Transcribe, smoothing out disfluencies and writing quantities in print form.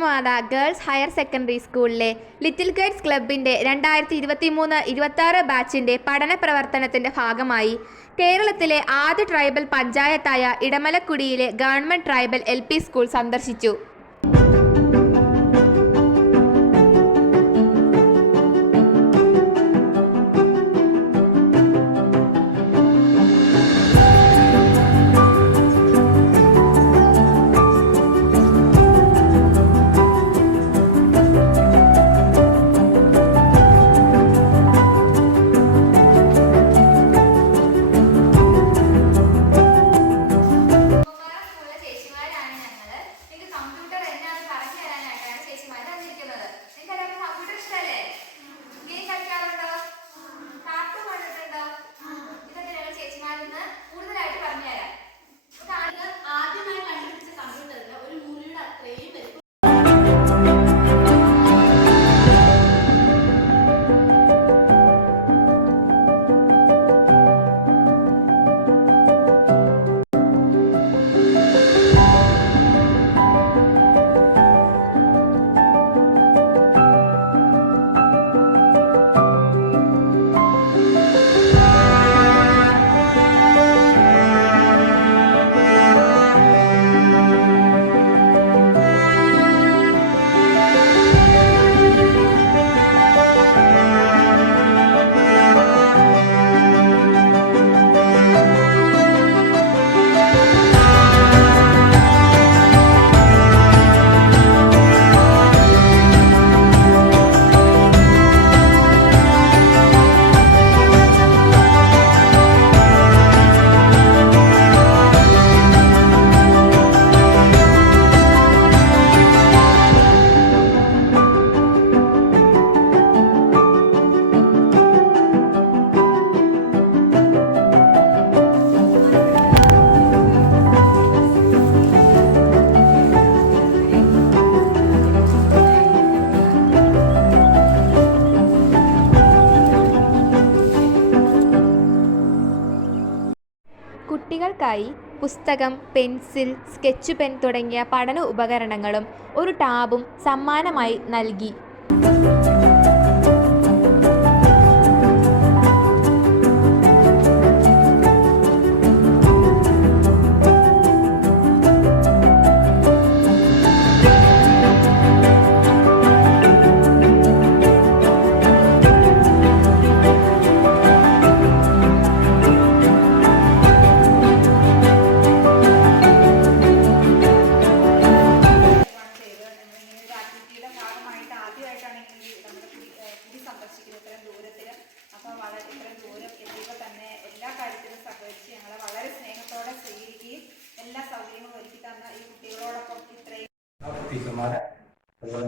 ദേശീയപാത girls higher secondary സ്കൂളിലെ little guides ക്ലബിൻ്റെ 2023-26 ബാച്ചിൻ്റെ പഠന പ്രവർത്തനത്തിൻ്റെ ഭാഗമായി കേരളത്തിലെ ആദ്യ ട്രൈബൽ പഞ്ചായത്തായ ഇടമലക്കുടിയിലെ ഗവൺമെൻറ് ട്രൈബൽ LP സ്കൂൾ സന്ദർശിച്ചു. കുട്ടികൾക്കായി പുസ്തകം, പെൻസിൽ, സ്കെച്ച് പെൻ തുടങ്ങിയ പഠന ഉപകരണങ്ങളും ഒരു ടാബും സമ്മാനമായി നൽകി. ഇത്രയും ദൂരത്തിൽ അപ്പോൾ ഇത്രയും ദൂരം എത്തിയപ്പോൾ തന്നെ എല്ലാ കാര്യത്തിലും സഹകരിച്ച് ഞങ്ങളെ വളരെ സ്നേഹത്തോടെ സ്വീകരിക്കുകയും എല്ലാ സൗകര്യങ്ങളും ഒരുക്കി തന്ന ഈ കുട്ടികളോടൊപ്പം ഇത്രയും ടീച്ചർമാരെ അതുപോലെ